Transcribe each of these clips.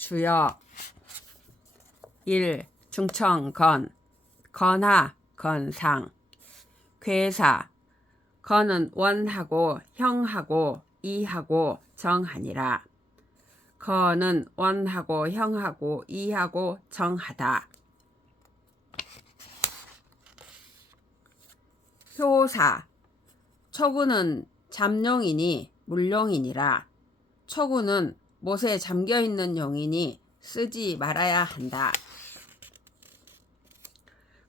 주여 1. 중청건 건하 건상 괴사 건은 원하고 형하고 이하고 정하니라. 건은 원하고 형하고 이하고 정하다. 효사 초구는 잠용이니 물용이니라. 초구는 못에 잠겨있는 용이니 쓰지 말아야 한다.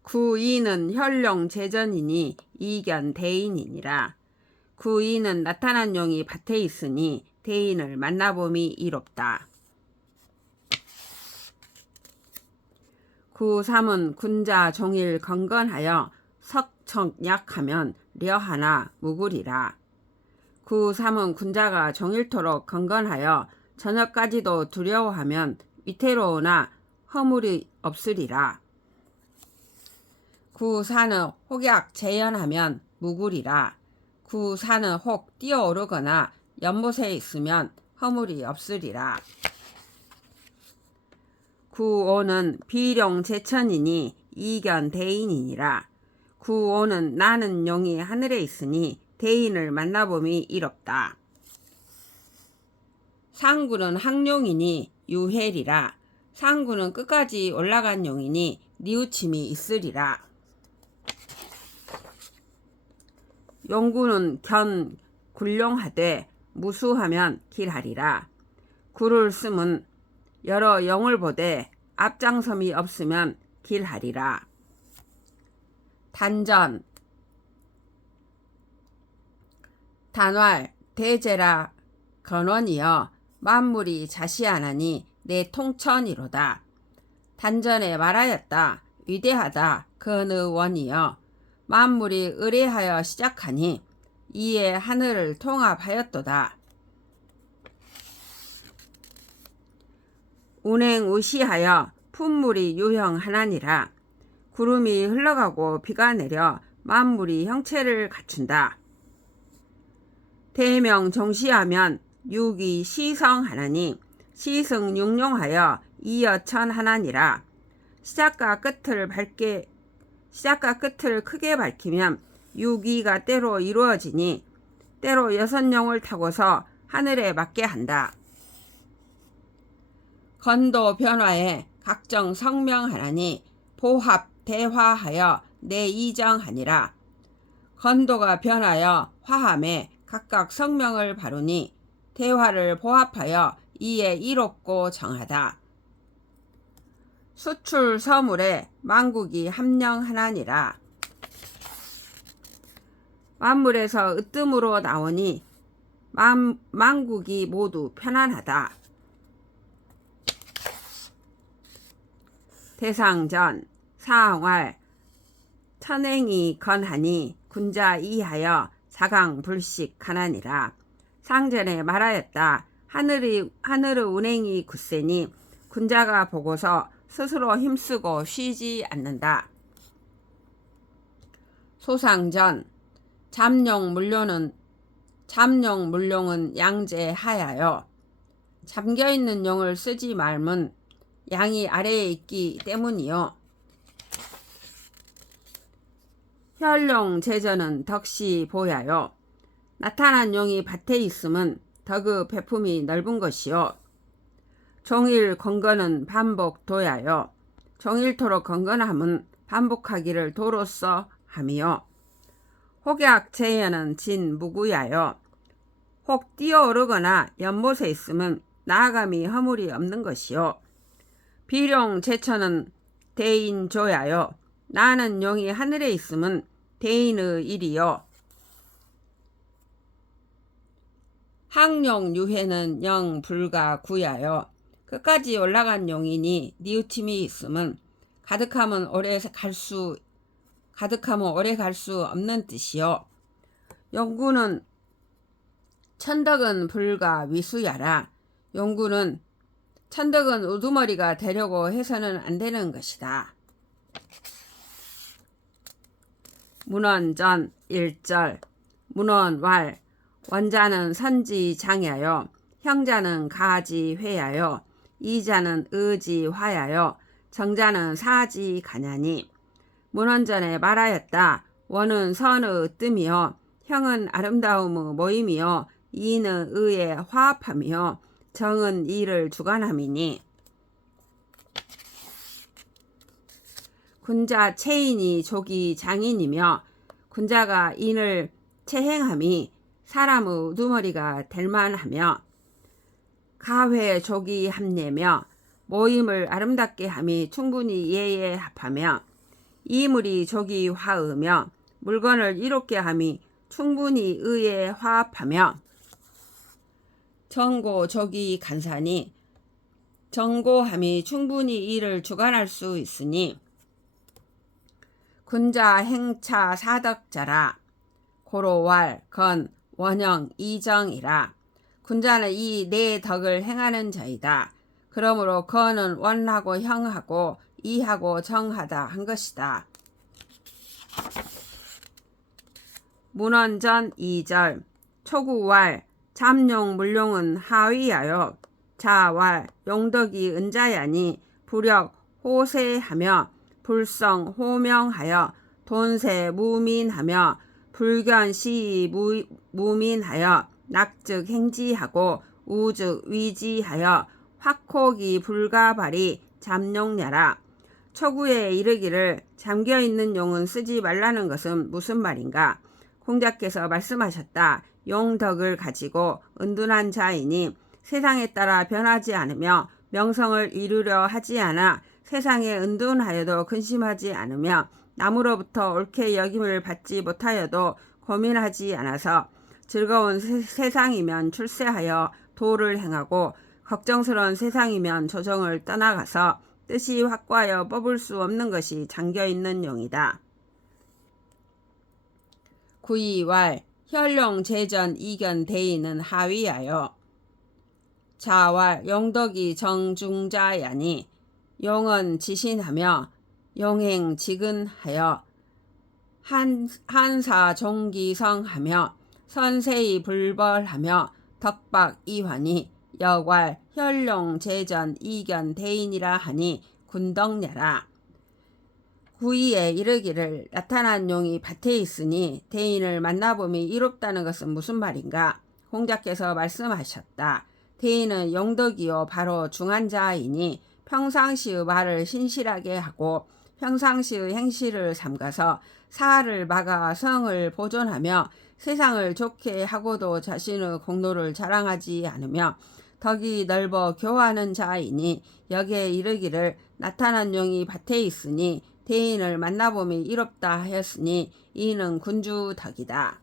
구이는 혈용 재전이니 이견 대인이니라. 구이는 나타난 용이 밭에 있으니 대인을 만나봄이 이롭다. 구삼은 군자 종일 건건하여 석청약하면 려하나 무구리라. 구삼은 군자가 종일토록 건건하여 저녁까지도 두려워하면 위태로우나 허물이 없으리라. 구사는 혹약 재현하면 무구리라. 구사는 혹 뛰어오르거나 연못에 있으면 허물이 없으리라. 구오는 비룡 제천이니 이견 대인이니라. 구오는 나는 용이 하늘에 있으니 대인을 만나봄이 이롭다. 상구는 항용이니 유헬이라. 상구는 끝까지 올라간 용이니 뉘우침이 있으리라. 용구는 견 굴룡하되 무수하면 길하리라. 구를 쓰면 여러 영을 보되 앞장섬이 없으면 길하리라. 단전 단왈 대제라 건원이여 만물이 자시하나니 내 통천이로다. 단전에 말하였다. 위대하다 그느 원이여 만물이 의뢰하여 시작하니 이에 하늘을 통합하였도다. 운행우시하여 품물이 유형하나니라. 구름이 흘러가고 비가 내려 만물이 형체를 갖춘다. 대명종시하면 육이 시성하나니 시승육룡하여 이여천하나니라. 시작과 끝을 크게 밝히면 육이가 때로 이루어지니 때로 여섯룡을 타고서 하늘에 맞게 한다. 건도 변화에 각정 성명하나니 보합 대화하여 내이정하니라. 건도가 변하여 화함에 각각 성명을 바르니 대화를 보합하여 이에 이롭고 정하다. 수출 서물에 만국이 함령하나니라. 만물에서 으뜸으로 나오니 만국이 모두 편안하다. 대상전 사항활 천행이 건하니 군자 이하여 자강불식하나니라. 상전에 말하였다. 하늘의 운행이 굳세니 군자가 보고서 스스로 힘쓰고 쉬지 않는다. 소상전 잠용물룡은 양제하여요. 잠겨있는 용을 쓰지 말면 양이 아래에 있기 때문이요. 혈용 제전은 덕시 보야요. 나타난 용이 밭에 있으면 덕의 배품이 넓은 것이요. 종일 건건은 반복 도야요. 종일토록 건건함은 반복하기를 도로써 함이요. 혹약 재현은 진 무구야요. 혹 뛰어오르거나 연못에 있으면 나아감이 허물이 없는 것이요. 비룡 제천은 대인 조야요. 나는 용이 하늘에 있으면 대인의 일이요. 항용 유해는 영 불가 구야요. 끝까지 올라간 용이니 뉘우침이 있으면 가득하면 오래 갈 수 없는 뜻이요. 용구는 천덕은 불가 위수야라. 용구는 천덕은 우두머리가 되려고 해서는 안 되는 것이다. 문원전 1절 문원왈 원자는 선지장야요 형자는 가지회야요 이자는 의지 화야요 정자는 사지 가냐니. 문헌전에 말하였다. 원은 선의 뜸이요 형은 아름다움의 모임이요 이는 의의 화합함이요 정은 이를 주관함이니. 군자 체인이 조기 장인이며 군자가 인을 체행함이 사람의 우두머리가 될만하며 가회 조기 합례며 모임을 아름답게 함이 충분히 예에 합하며 이물이 조기 화의며 물건을 이롭게 함이 충분히 의에 화합하며 정고 조기 간사니 정고함이 충분히 이를 주관할 수 있으니. 군자 행차 사덕자라 고로왈 건 원형 이정이라. 군자는 이 네 덕을 행하는 자이다. 그러므로 건은 원하고 형하고 이하고 정하다 한 것이다. 문헌전 2절 초구왈 잠용 물용은 하위하여 자왈 용덕이 은자야니 부력 호세하며 불성 호명하여 돈세 무민하며 불견시 무민하여 낙즉 행지하고 우즉 위지하여 확혹이 불가발이 잠용야라. 초구에 이르기를 잠겨있는 용은 쓰지 말라는 것은 무슨 말인가? 공자께서 말씀하셨다. 용덕을 가지고 은둔한 자이니 세상에 따라 변하지 않으며 명성을 이루려 하지 않아 세상에 은둔하여도 근심하지 않으며 남으로부터 옳게 여김을 받지 못하여도 고민하지 않아서 즐거운 세상이면 출세하여 도를 행하고 걱정스러운 세상이면 조정을 떠나가서 뜻이 확고하여 뽑을 수 없는 것이 잠겨있는 용이다. 구이왈 혈룡 제전 이견 대인은 하위하여 자왈 용덕이 정중자야니 용은 지신하며 용행 지근하여 한사 종기성하며 선세히 불벌하며 덕박 이환이 여괄 혈룡 제전 이견 대인이라 하니 군덕냐라. 구이에 이르기를 나타난 용이 밭에 있으니 대인을 만나봄이 이롭다는 것은 무슨 말인가? 공자께서 말씀하셨다. 대인은 용덕이요 바로 중한 자이니 평상시의 말을 신실하게 하고 평상시의 행실을 삼가서 사를 막아 성을 보존하며 세상을 좋게 하고도 자신의 공로를 자랑하지 않으며 덕이 넓어 교화하는 자이니 여기에 이르기를 나타난 용이 밭에 있으니 대인을 만나봄이 이롭다 하였으니 이는 군주덕이다.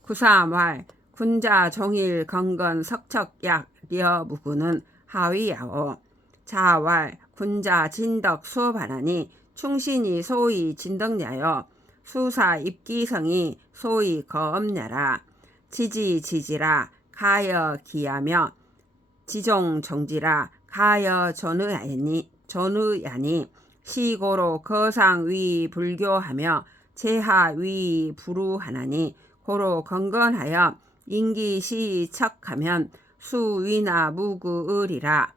구사말 군자 종일 건건 석척약 리어무구는 하위야오 자왈 군자 진덕 수업하나니 충신이 소위 진덕냐여 수사 입기성이 소위 거업냐라. 지지지지라 가여 기하며 지종종지라 가여 전의야니 시고로 거상위 불교하며 제하위 부루하나니 고로 건건하여 인기시척하면 수위나 무구을이라.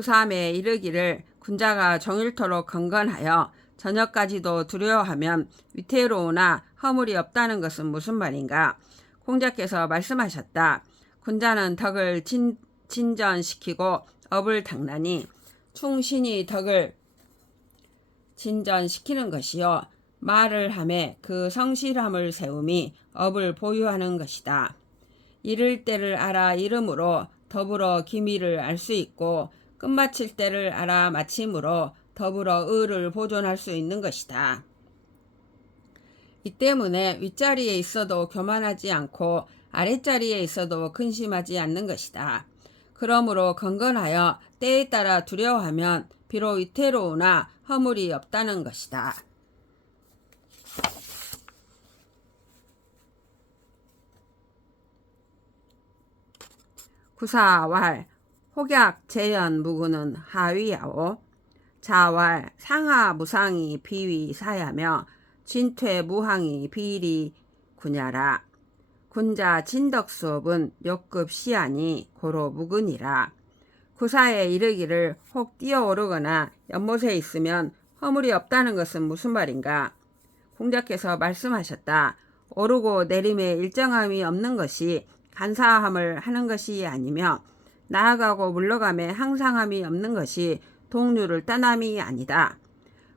구삼에 이르기를 군자가 종일토록 건건하여 저녁까지도 두려워하면 위태로우나 허물이 없다는 것은 무슨 말인가? 공자께서 말씀하셨다. 군자는 덕을 진전시키고 업을 닦나니 충신이 덕을 진전시키는 것이요 말을 하매 그 성실함을 세움이 업을 보유하는 것이다. 이를 때를 알아 이름으로 더불어 기미를 알 수 있고 끝마칠 때를 알아 마침으로 더불어 의를 보존할 수 있는 것이다. 이 때문에 윗자리에 있어도 교만하지 않고 아랫자리에 있어도 근심하지 않는 것이다. 그러므로 건건하여 때에 따라 두려워하면 비록 위태로우나 허물이 없다는 것이다. 구사왈 혹약 재연 무구는 하위야오 자왈 상하무상이 비위사야며 진퇴무항이 비리 군야라. 군자 진덕수업은 역급 시하니 고로 묵으니라. 구사에 이르기를 혹 뛰어오르거나 연못에 있으면 허물이 없다는 것은 무슨 말인가? 공자께서 말씀하셨다. 오르고 내림에 일정함이 없는 것이 간사함을 하는 것이 아니며 나아가고 물러감에 항상함이 없는 것이 동류를 떠남이 아니다.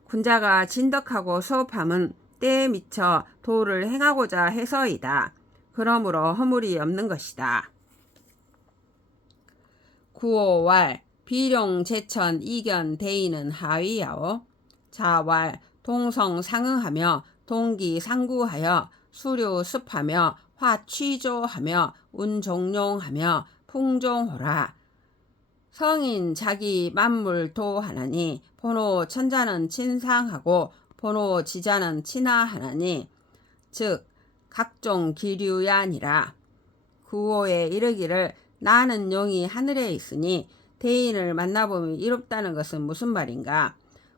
군자가 진덕하고 수업함은 때에 미쳐 도를 행하고자 해서이다. 그러므로 허물이 없는 것이다. 구오왈 비룡 제천 이견 대인은 하위야오. 자왈 동성 상응하며 동기 상구하여 수류 습하며 화 취조하며 운종용하며 풍종호라. 성인 자기 만물 도하나니 본호 천자는 친상하고 본호 지자는 친하하나니 즉 각종 기류야니라. 구호에 이르기를 나는 용이 하늘에 있으니 대인을 만나보면 이롭다는 것은 무슨 말인가?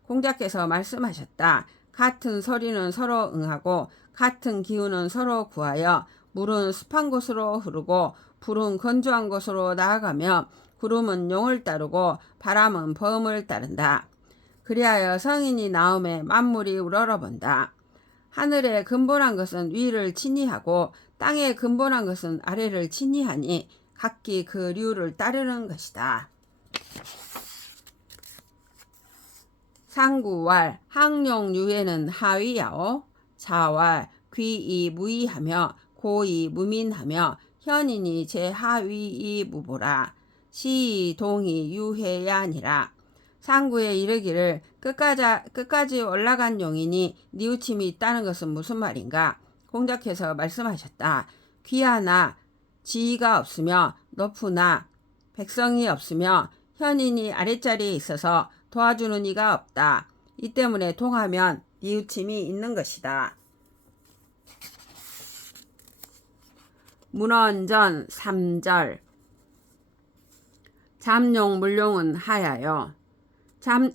공자께서 말씀하셨다. 같은 소리는 서로 응하고 같은 기운은 서로 구하여 물은 습한 곳으로 흐르고 불은 건조한 곳으로 나아가며 구름은 용을 따르고 바람은 범을 따른다. 그리하여 성인이 나오매 만물이 우러러본다. 하늘에 근본한 것은 위를 친히하고 땅에 근본한 것은 아래를 친히하니 각기 그 류를 따르는 것이다. 상구왈 항룡유에는 하위야오. 자왈 귀이 무의하며 고이 무민하며 현인이 제하위이 무보라. 시이 동이 유해야니라. 상구에 이르기를 끝까지 올라간 용인이 뉘우침이 있다는 것은 무슨 말인가? 공자께서 말씀하셨다. 귀하나 지위가 없으며 높으나 백성이 없으며 현인이 아랫자리에 있어서 도와주는 이가 없다. 이 때문에 동하면 뉘우침이 있는 것이다. 문헌전 3절 잠룡 물룡은 하야요.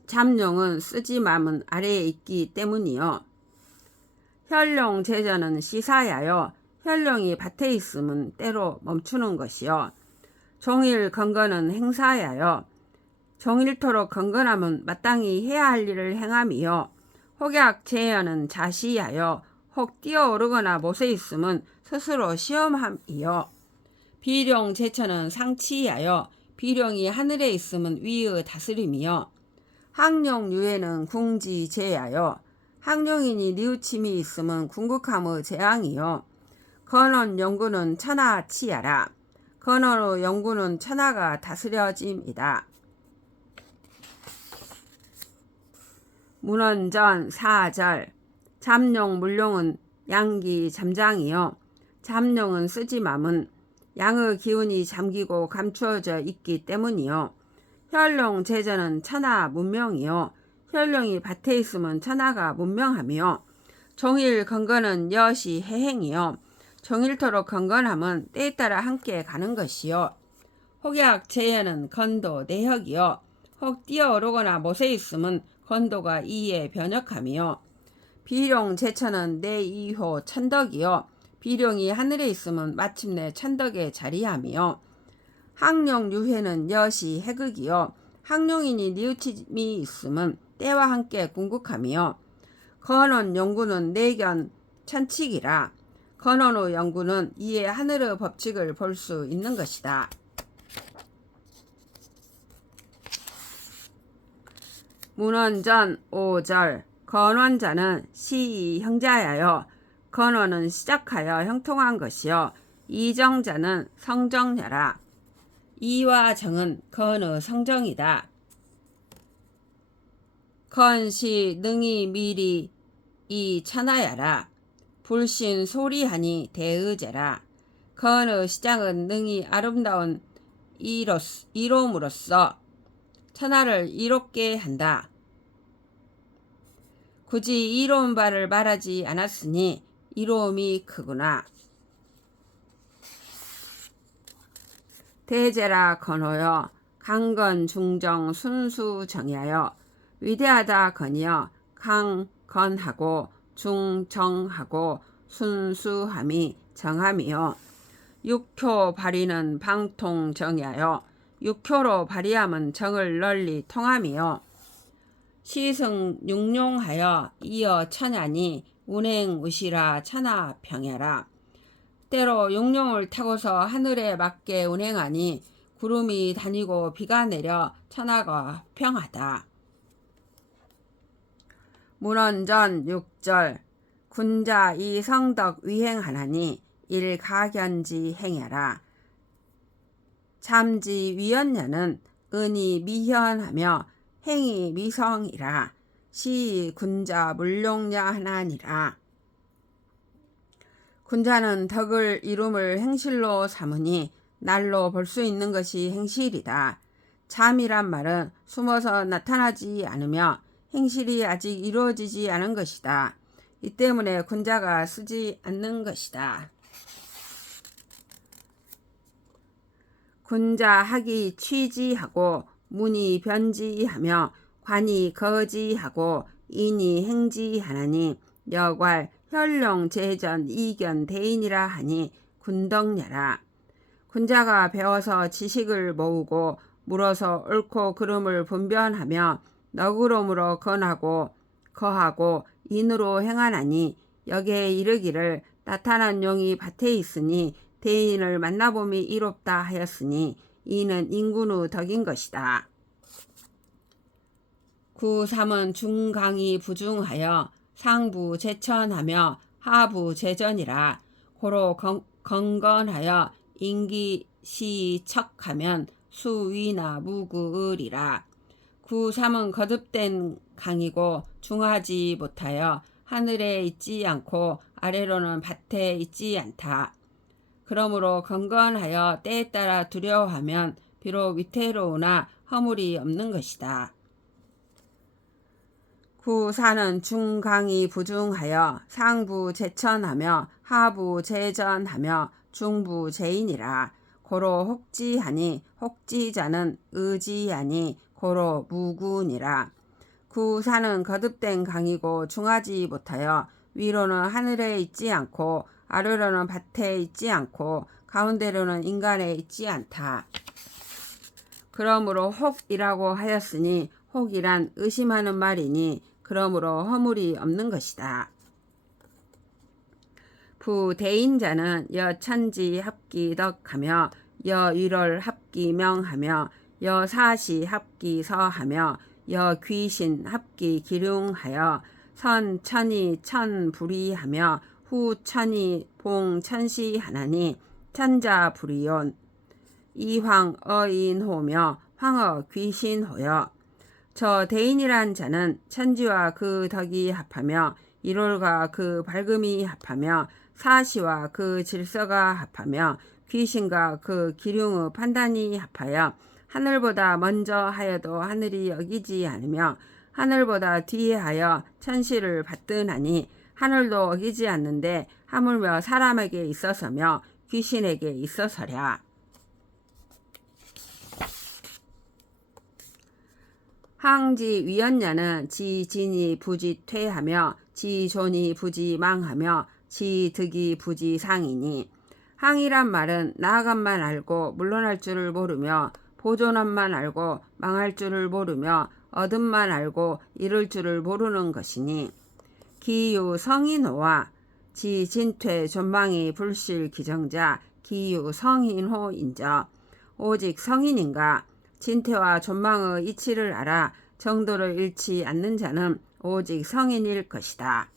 잠룡은 쓰지맘은 아래에 있기 때문이요. 혈룡 제전은 시사야요. 혈룡이 밭에 있음은 때로 멈추는 것이요. 종일 건건은 행사야요. 종일토록 건건함은 마땅히 해야 할 일을 행함이요. 혹약 제연은 자시야요. 혹 뛰어오르거나 못에 있음은 스스로 시험함이요. 비룡 제천은 상치야요. 비룡이 하늘에 있음은 위의 다스림이요. 항룡 유에는 궁지제야요. 항룡인이 뉘우침이 있음은 궁극함의 재앙이요. 건원 영구는 천하치야라. 건원의 영구는 천하가 다스려짐이다. 문헌전 4절 잠룡 물룡은 양기 잠장이요. 잠룡은 쓰지맘은 양의 기운이 잠기고 감추어져 있기 때문이요. 혈룡 제전은 천하 문명이요. 혈룡이 밭에 있으면 천하가 문명하며 종일 건건은 여시 해행이요. 종일토록 건건함은 때에 따라 함께 가는 것이요. 혹약 제연은 건도 내혁이요. 혹 뛰어오르거나 못에 있으면 건도가 이에 변역함이요. 비룡 제천은 내이호 천덕이요. 비룡이 하늘에 있으면 마침내 천덕에 자리함이요. 항룡 유해는 여시 해극이요. 항룡인이 뉘우침이 있으면 때와 함께 궁극함이요. 건원 영구는 내견 천칙이라. 건원의 영구는 이에 하늘의 법칙을 볼 수 있는 것이다. 문헌전 5절 건원자는 시이 형자야요. 건원은 시작하여 형통한 것이요. 이정자는 성정야라. 이와 정은 건의 성정이다. 건시 능이 미리 이 천하야라. 불신 소리하니 대의제라. 건의 시장은 능이 아름다운 이로움으로써 천하를 이롭게 한다. 굳이 이로운 바를 말하지 않았으니 이로움이 크구나. 대제라 건호여 강건 중정 순수 정야여 위대하다 거니여 강건하고 중정하고 순수함이 정함이요 육효 발휘는 방통정야여 육효로 발휘함은 정을 널리 통함이요 시승 육룡하여 이어 천하니 운행우시라 천하평야라 때로 육룡을 타고서 하늘에 맞게 운행하니 구름이 다니고 비가 내려 천하가 평하다. 문헌전 6절 군자 이 성덕 위행하나니 일가견지 행야라. 참지 위연녀는 은이 미현하며 행이 미성이라. 시 군자 물용야 하나니라. 군자는 덕을 이룸을 행실로 삼으니 날로 볼 수 있는 것이 행실이다. 참이란 말은 숨어서 나타나지 않으며 행실이 아직 이루어지지 않은 것이다. 이 때문에 군자가 쓰지 않는 것이다. 군자 학이 취지하고 문이 변지하며 관이 거지하고 인이 행지하나니 여괄 혈룡 제전 이견 대인이라 하니 군덕녀라. 군자가 배워서 지식을 모으고 물어서 옳고 그름을 분별하며 너그러움으로 건하고 거하고 인으로 행하나니 여기에 이르기를 나타난 용이 밭에 있으니 대인을 만나봄이 이롭다 하였으니 이는 인군의 덕인 것이다. 9.3은 중강이 부중하여 상부 제천하며 하부 제전이라. 고로 건건하여 인기시척하면 수위나 무구을이라. 9.3은 거듭된 강이고 중하지 못하여 하늘에 있지 않고 아래로는 밭에 있지 않다. 그러므로 건건하여 때에 따라 두려워하면 비록 위태로우나 허물이 없는 것이다. 9.4는 중강이 부중하여 상부 제천하며 하부 제전하며 중부 제인이라. 고로 혹지하니 혹지자는 의지하니 고로 무군이라. 9.4는 거듭된 강이고 중하지 못하여 위로는 하늘에 있지 않고 아래로는 밭에 있지 않고 가운데로는 인간에 있지 않다. 그러므로 혹이라고 하였으니 혹이란 의심하는 말이니 그러므로 허물이 없는 것이다. 부대인자는 여천지 합기 덕하며 여위럴 합기 명하며 여사시 합기 서하며 여귀신 합기 기륭하여 선천이 천불이하며 후천이 봉천시하나니 천자불이온 이황어인호며 황어 귀신호여. 저 대인이란 자는 천지와 그 덕이 합하며 일월과 그 밝음이 합하며 사시와 그 질서가 합하며 귀신과 그 기륭의 판단이 합하여 하늘보다 먼저 하여도 하늘이 여기지 않으며 하늘보다 뒤에 하여 천시를 받드나니 하늘도 어기지 않는데 하물며 사람에게 있어서며 귀신에게 있어서랴. 항지 위연녀는 지진이 부지퇴하며 지존이 부지망하며 지득이 부지상이니. 항이란 말은 나아감만 알고 물러날 줄을 모르며 보존함만 알고 망할 줄을 모르며 얻음만 알고 이룰 줄을 모르는 것이니. 기유 성인호와 지진퇴 존망이 불실 기정자 기유 성인호인저. 오직 성인인가 진퇴와 존망의 이치를 알아 정도를 잃지 않는 자는 오직 성인일 것이다.